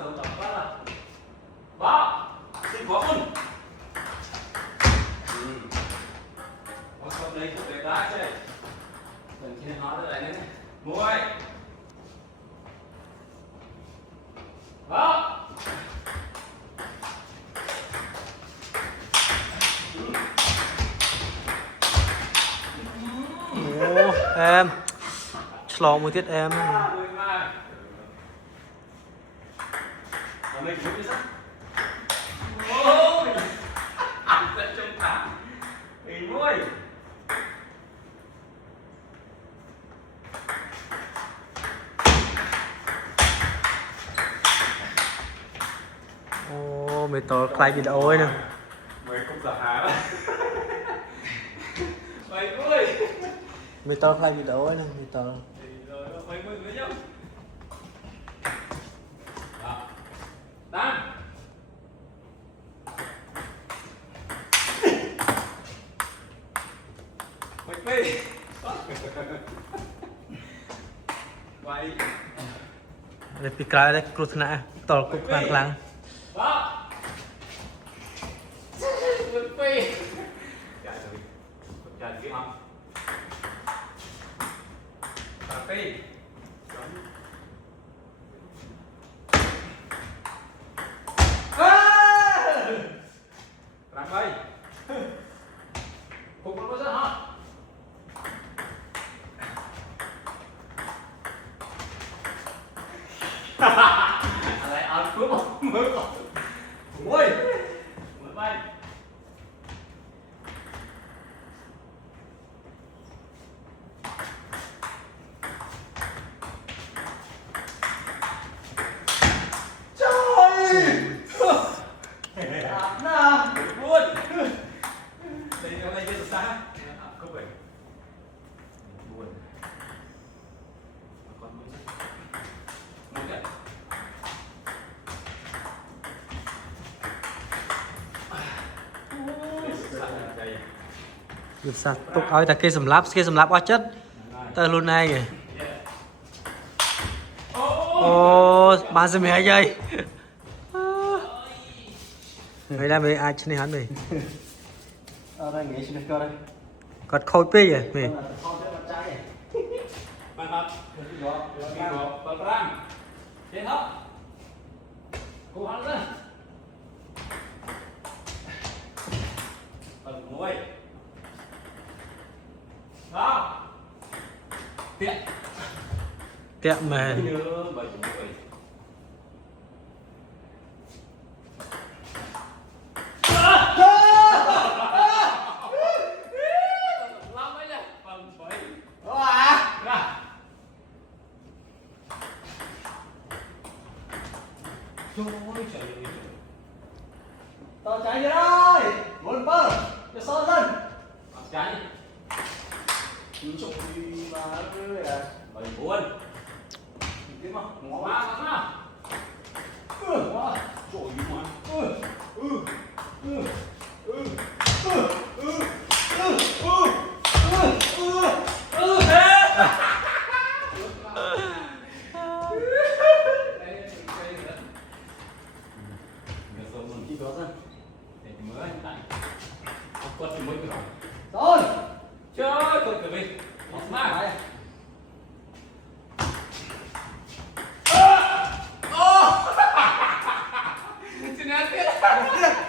xuống tập phát là đó xin có luôn có không lấy cái đá chứ mình chỉ nói lại nữa muối đó Ồ, em Slong một tiết em mình cũng biết ôi ăn tận trong tháng mình nuôi Ồ, mày tỏ khai bị ôi nè mày không giả há mày nuôi mày tỏ khai bị ôi nè mày tỏ rồi mày nuôi với nhau đang mày phê mày để bị cái đấy cột nè tỏ cột vàng lăng đó mày phê chạy rồi chạy kia không cà phê làm bay cùng nó rất hot lại ăn cướp mới ôi mới bay luôn đây nó đây kia xa không phải buồn còn muốn đấy được sao tục ơi ta kia sầm láp quá chất ta luôn này kìa ô ba giờ mẹ vậy mày làm mày ai chân này hắn mày đây nghĩ xin cho đây còn khôi pi vậy mày bạn học bạn răng trên hấp cố hắn lên nuôi đó tiện tiệm mày nhớ bảy nuôi Trời ơi trời ơi tao chạy ra đây một bơ cho son lên trái chú chụp đi mà ơi à bảy buồn cái mà ngó quá quá quá trời mà chỉ có ra để mới tại quật mới rồi rồi chơi quật của mình mà ô xin ăn biết